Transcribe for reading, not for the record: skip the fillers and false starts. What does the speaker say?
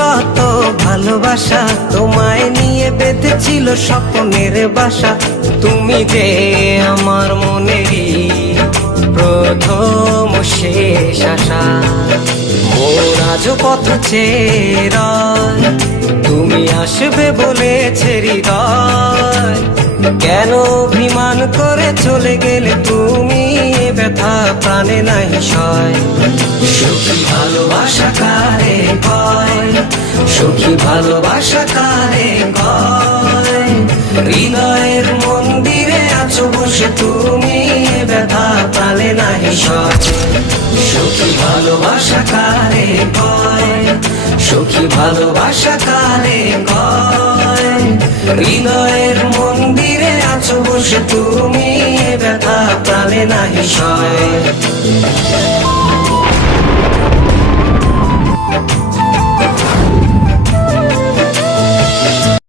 শত ভালোবাসা, তোমায় নিয়ে বেঁধেছিল স্বপ্নের বাসা। তুমি যে আমার মনেরই প্রথম শেষ আশা। মন আজও পথ চেয়ে রয়, তুমি আসবে বলেছে হৃদয়। কেন অভিমান করে চলে গেলে তুমি, এ ব্যথা প্রাণে নাই সয়। সুখী ভালোবাসা কারে কয়, সুখী ভালোবাসা কারে কয়। হৃদয়ের মন্দিরে আছো বসে তুমি, এ ব্যথা প্রাণে নাই সয়। সুখী ভালোবাসা কারে কয়, সুখী ভালোবাসা কারে কয়। হৃদয়ের মন্দিরে আছো বসে তুমি, এ ব্যথা প্রাণে নাই সয়।